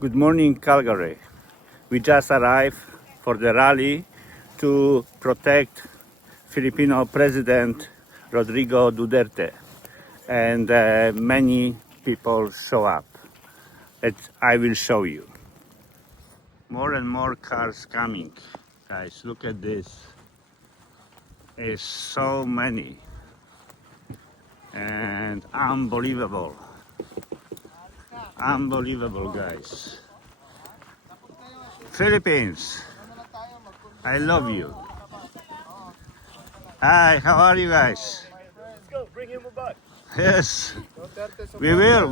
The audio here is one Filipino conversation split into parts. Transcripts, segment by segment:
Good morning, Calgary. We just arrived for the rally to protect Filipino President Rodrigo Duterte, and many people show up. I will show you. More and more cars coming. Guys, look at this. It's so many and unbelievable. Unbelievable, guys. Philippines, I love you. Hi, how are you guys? Let's go, bring him back. Yes, we will.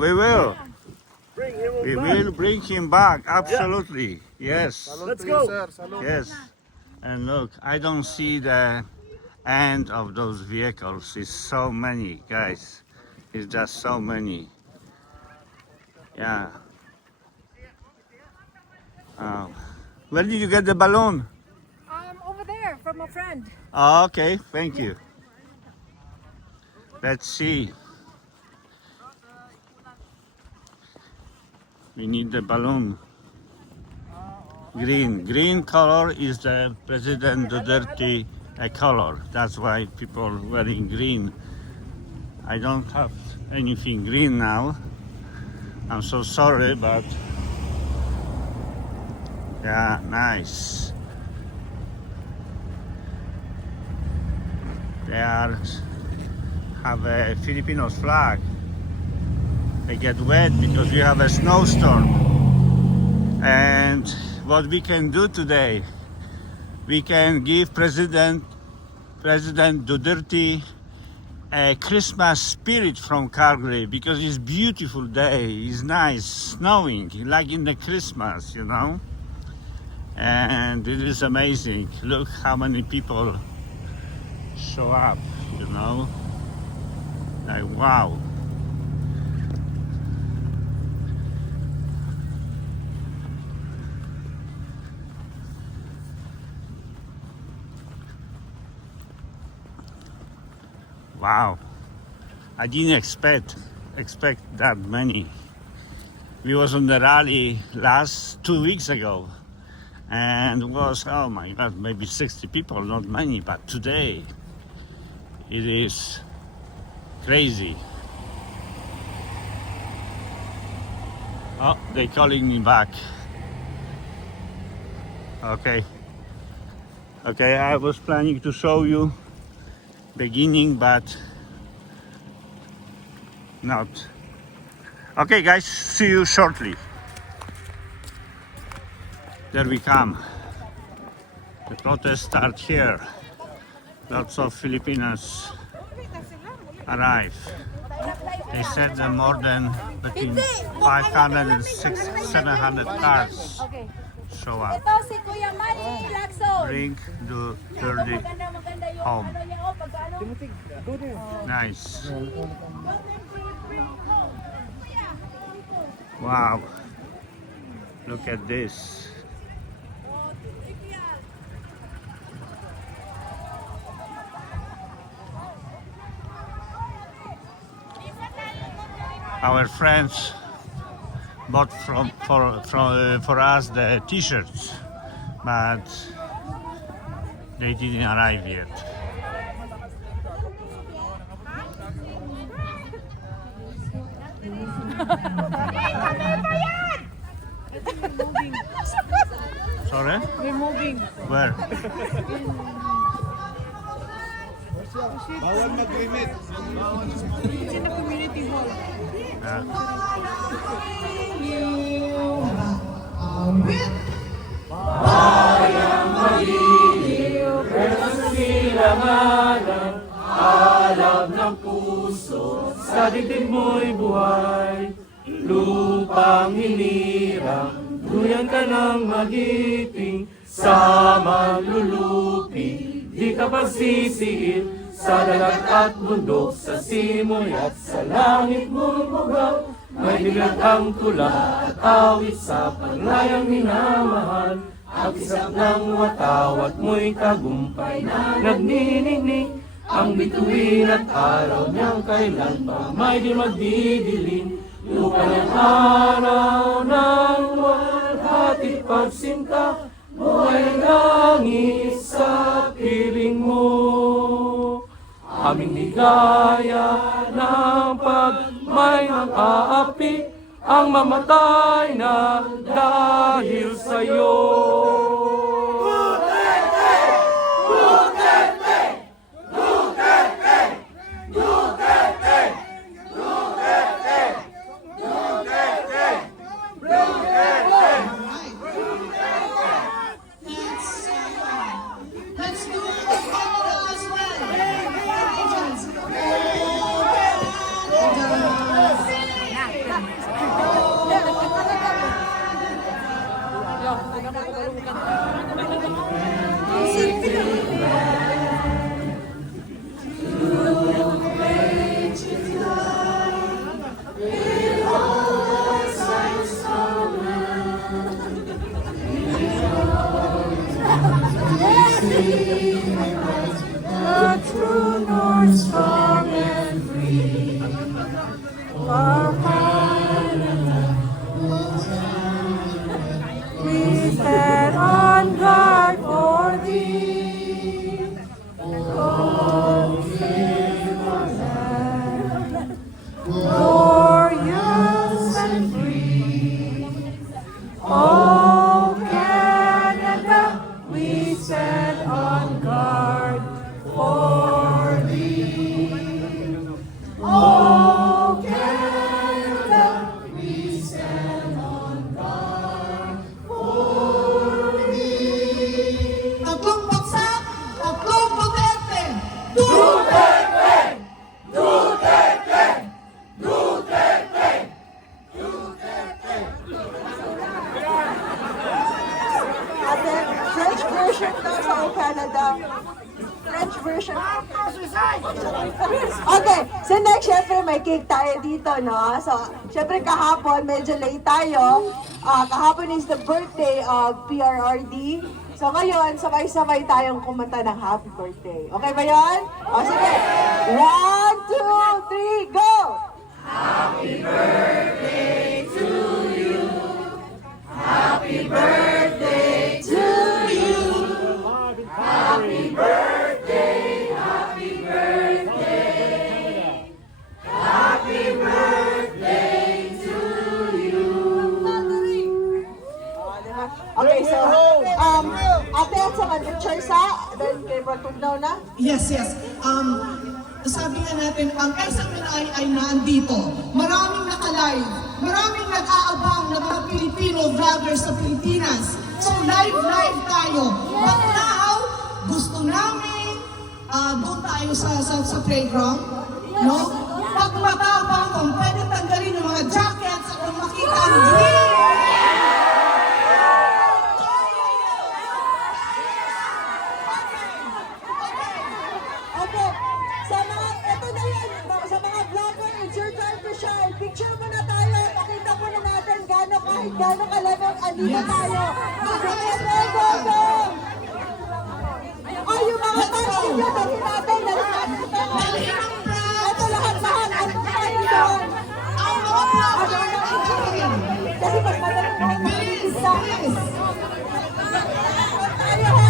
Bring him We back. will bring him back, absolutely. Yes, Let's go. yes. And look, I don't see the end of those vehicles. It's so many, guys. It's just so many. Yeah. Where did you get the balloon? Over there from a friend. Oh, okay, thank you. Let's see. We need the balloon. Green color is the President Duterte color. That's why people wearing green. I don't have anything green now. I'm so sorry, but yeah, nice. They have a Filipino flag. They get wet because we have a snowstorm. And what we can do today, we can give President Duterte a Christmas spirit from Calgary, because it's beautiful day, it's nice, snowing, like in the Christmas, you know. And it is amazing. Look how many people show up, you know. Like, wow. Wow, I didn't expect that many. We was on the rally 2 weeks ago, and it was, oh my God, maybe 60 people, not many, but today it is crazy. Oh, they're calling me back. Okay, I was planning to show you beginning, but not. Okay guys, see you shortly. There we come. The protest starts here. Lots of Filipinos arrive. They said that more than between 500 and 700 cars show up. Ito si Kuya Manny Lacson. Bring the dirty home. Nice. Wow. Look at this. Our friends bought for us the t-shirts, but they didn't arrive yet. Sorry? We're moving. Where? Bawal mag-limit. It's in the community hall. Bayang maliliw, pero sa silanganan, alab ng puso, sa dibdib mo'y buhay. Lupang hinirang, duyan ka ng magiting, sa manlulupi, di ka pagsisiil, sa dagat at bundok, sa simoy at sa langit mo'y bugaw. May bigat ang tula at awit sa paglayang minamahal. Ang isap ng watawat mo'y tagumpay na nagniningning. Ang bituin at araw niyang kailan pa may di magdidilim. Lupa niyang araw ng aming ligaya ng pagmay ng aapi, ang mamatay na dahil sa'yo. Let's do it in Canada as well. The true north, strong and free. Our Canada, we stand on guard for thee. Oh, save our land, glorious and free. Oh, Canada, we stand on guard for thee. Oh, Canada, we stand on guard for thee. Tatlong bagsak, tatlong Duterte. Ate, French version daw sa O Canada. French version. Okay, so next, syempre may cake tayo dito, no? So, syempre kahapon, medyo late tayo. Kahapon is the birthday of PRRD. So ngayon, sabay-sabay tayong kumanta ng happy birthday. Okay ba yun? O sige. 1, 2, 3, go! Okay, so, ate at saka picture sa, then kay Tugnaw na. Yes. Sabi nga natin, ang SMNI ay nandito. Maraming nakalive, maraming nag-aabang ng mga Filipino vloggers sa Pilipinas. So live tayo. But now, gusto namin doon tayo sa playground. No? Pag matapang, kung pwede tanggalin yung mga jackets at kung makita ang green. Okay, eto na yan, sa mga vlogger, it's your time to shine. Picture mo na tayo, pakita mo na natin kahit gano'ng kalamang andito tayo. Go! Ay, yung mga taxi nyo, dali natin ito. Ito lahat, andun tayo doon. Ang mga vloggers, Kasi mas madali mo yung makikita.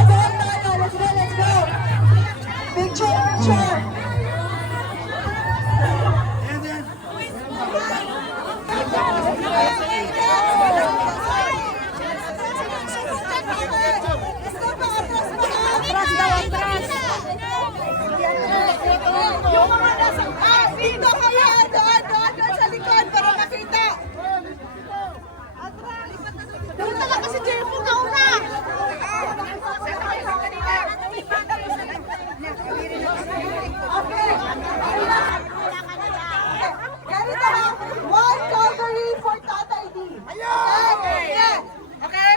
Doon tayo, let's go. Picture. Dito kayo, doon sa likod para makita. Doon talaga si Jerry na una. Ganito ha, one covering for Tatay D. Okay?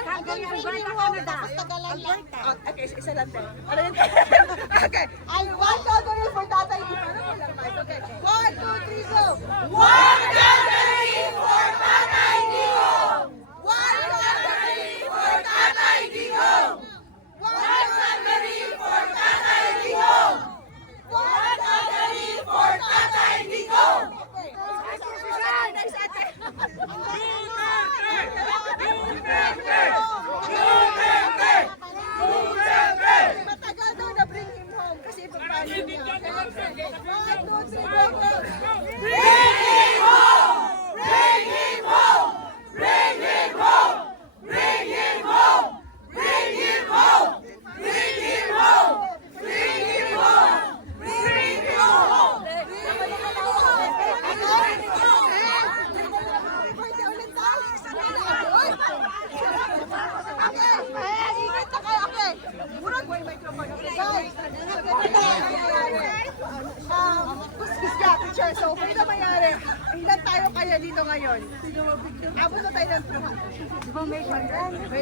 Okay, isa lang din. Okay. Ay, one covering for Tatay D. Okay. 1, 2, 3, go. One covering for Tatay Digong! One covering for Tatay Digong. One covering for Tatay Digong. One covering for Tatay Digong. Next ate. Matagal daw na bring him home kasi paano niya. Abot na tayo ng 200. Di ba may 100? May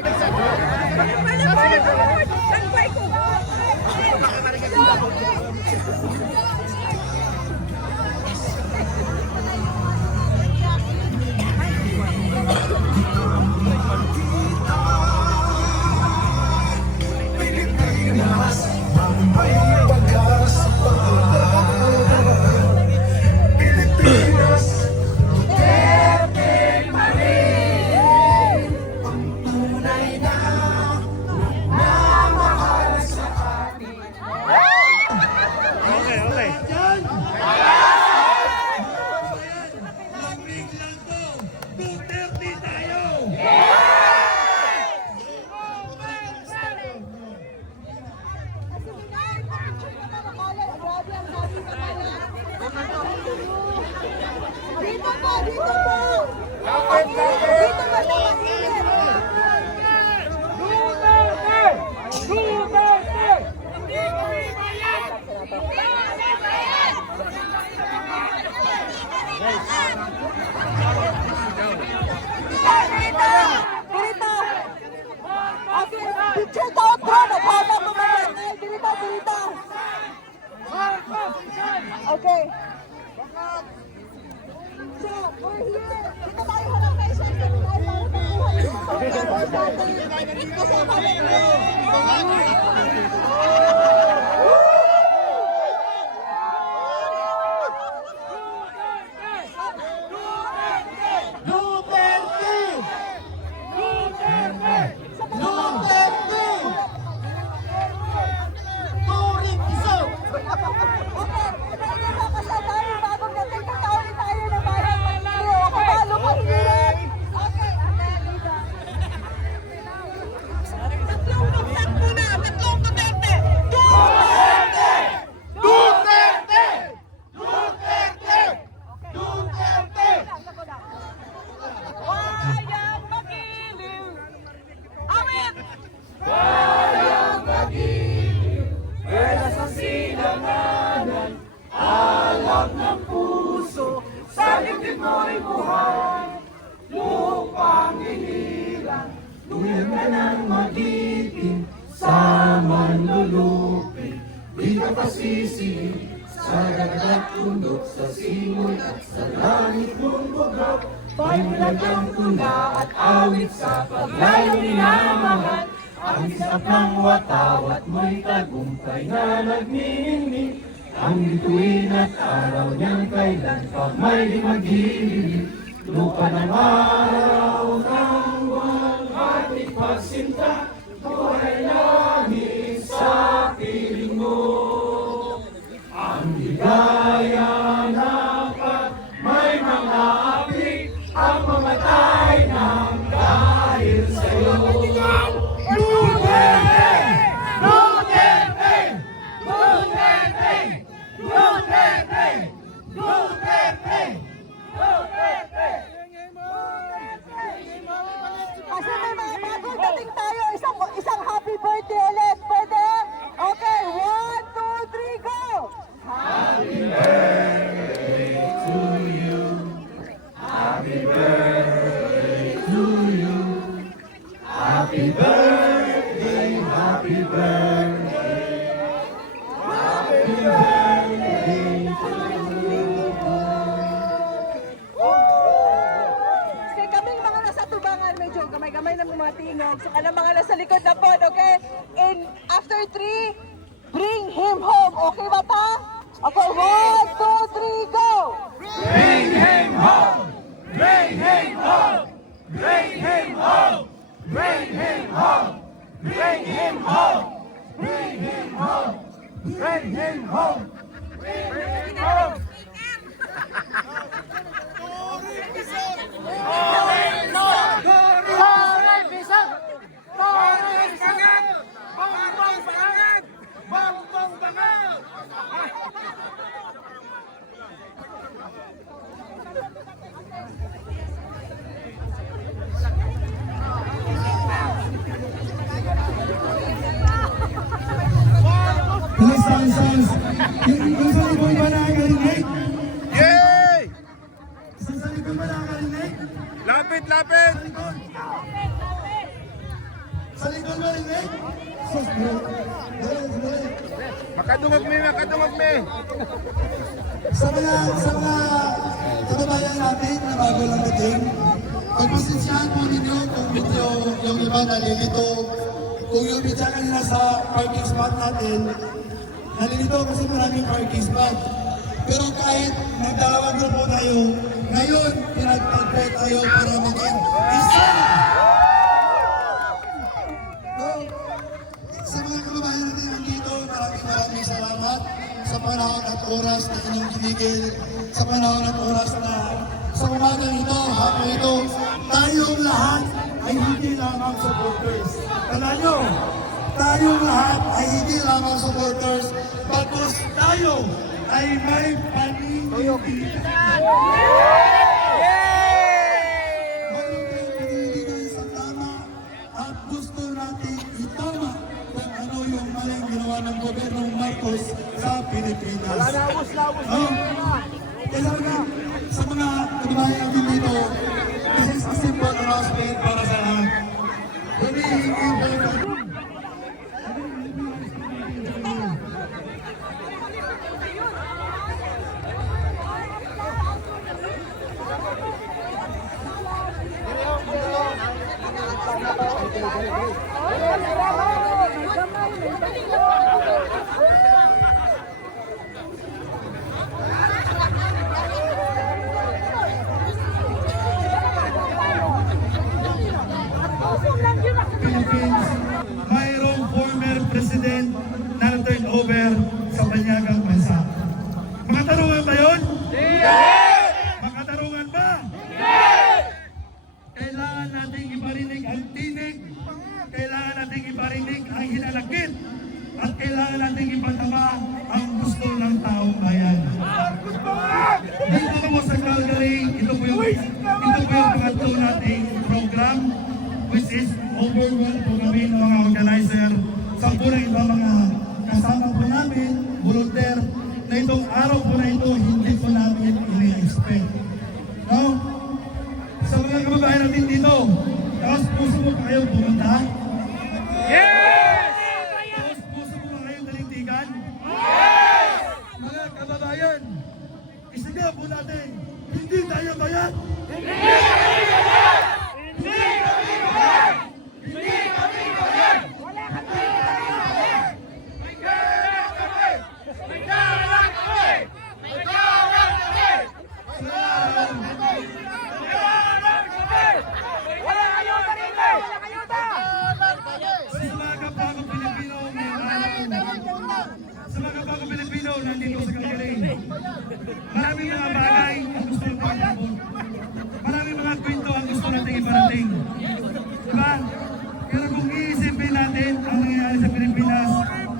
Okay, okay. Dito po, dito po. Dito po sa mainit. Dito. Okay, picture daw po. Naghala po mga dito. Okay. So, we're here. Dito tayo harap kay Chef Seminay para makuha yung followers natin. Kasi kami ang isap ng watawat mo'y tagumpay na nagniningning. Ang bituin at araw niyang kailan pa may maghihiling. Lupa ng araw ng buwan, ating pagsinta, buhay langit sa piling mo. Ang ligaya dapat may mga api, ang mamatay ng dahil sa'yo. Kasi may mga bagong dating tayo. Isang happy birthday ulit. Pwede? Okay, 1, 2, 3, go! Kasi kaming mga nasa tubangan, medyo gamay-gamay na mga tingog. So kanang mga nasa likod na pod, okay? In after 3, bring him home. Okay ba ta? Okay, 1, 2, 3, go! Bring him home! Bring him home! Bring him home! Bring him home! Bring him home! Bring him home! Bring him home! Bring him home! Yung sa likod ba nakakarinig? Yay! Sa likod ba nakakarinig? Lapit, lapit! malapit! Sa likod mo, Rick. Sus, bro. Dali. Makadungog me! Sa mga kababayan natin na bago lang dating, pagpasensyahan po ninyo kung medyo yung iba nalilito. Kung yung medyo kanina sa parking spot natin, nalilito kasi maraming parking spot. Pero kahit magdalawang grupo tayo, ngayon pinagpagpay tayo para maging isa. So, sa mga kababayan natin nandito, maraming salamat sa panahon at oras na inyong kinigil, sa panahon at oras na sa umaga nito, hapon ito, tayong lahat ay hindi lamang supporters. Tandaan nyo, tayong lahat ay hindi lamang supporters, bagkus tayo ay may panindigan. Panindigan sa tama at gusto natin itama kung ano yung maling ginawa ng gobyernong Marcos sa Pilipinas. Sa mga kababayan natin dito, this is a simple announcement para sa lahat. Hinihingi po na Philippines, mayroong former president na turn over sa banyagang bansa. Makatarungan ba yun? Makatarungan ba? Kailangan nating iparinig ang tinig, kailangan nating iparinig ang hinalakit, at kailangan nating ipatama ang gusto ng taong bayan. Dito mo sa Calgary, ito po yung pangatlo nating program, which is overwhelmed po kami ng mga organizer. Sa pura iba mga kasama po namin, volunteer, na itong araw po na ito, hindi po namin ini-expect. No? Sa mga kababayan natin dito, taos puso mo pa kayong pumunta? Yes! Taos puso mo pa kayong dalintigan? Yes! Mga kababayan, isigaw po natin, hindi tayo bayad! Hindi kami bayad! Hindi kami bayad! Hindi kami bayad! Wala kami bayad! May kaya kami! May kaya kami! May kaya kami! Wala ayuda dito! Wala ayuda! Sa mga kapagong Pilipino, nandito sa Calgary, maraming mga bagay ang gusto natin ipabot. Maraming mga kwento ang gusto natin iparating. Diba? Pero kung iisipin natin ang nangyayari sa Pilipinas,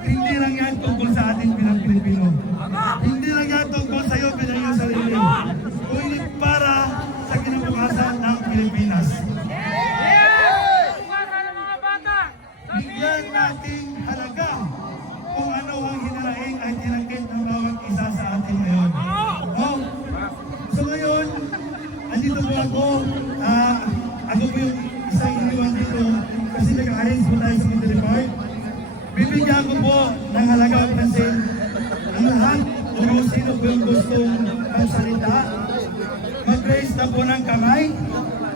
hindi lang yan tungkol sa ating bilang Pilipino. Hindi lang yan tungkol sa iyo bilang iyong sarili. Kundi para sa kinabukasan ng Pilipinas. Bigyan nating halaga kung ano ang hinaraing ay tinanggit ng bawat isa sa atin ngayon. No? So ngayon, andito po ako. Ako po yung isang iniwan dito kasi nag-arrange po tayo sa Military Park. Bibigyan ko po ng halaga at pansin ang lahat kung sino po yung gustong magsalita. Mag-raise na po ng kamay.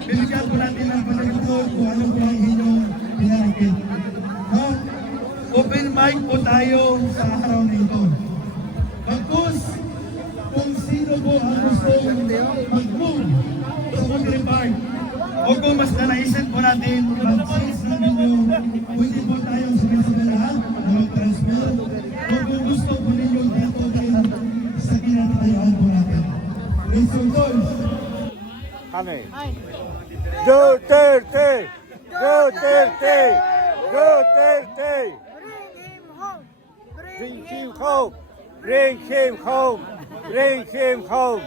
Bibigyan po natin ng panagutod kung ano po ang inyong pinanagit. No? Open mic po tayo sa araw na ito. Bagkus, kung sino po ang gustong mag-move sa Military Park, o kung mas nanaisip po natin, mag-change na ninyo, pwede po tayong sabay-sabay lahat na mag-transfer. O kung gusto po ninyo dito din sa kinatayaan po natin. Insultors! Kami. Duterte! Duterte! Duterte! Bring him home! Bring him home! Bring him home!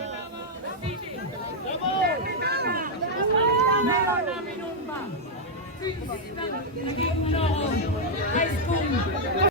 Naging high school.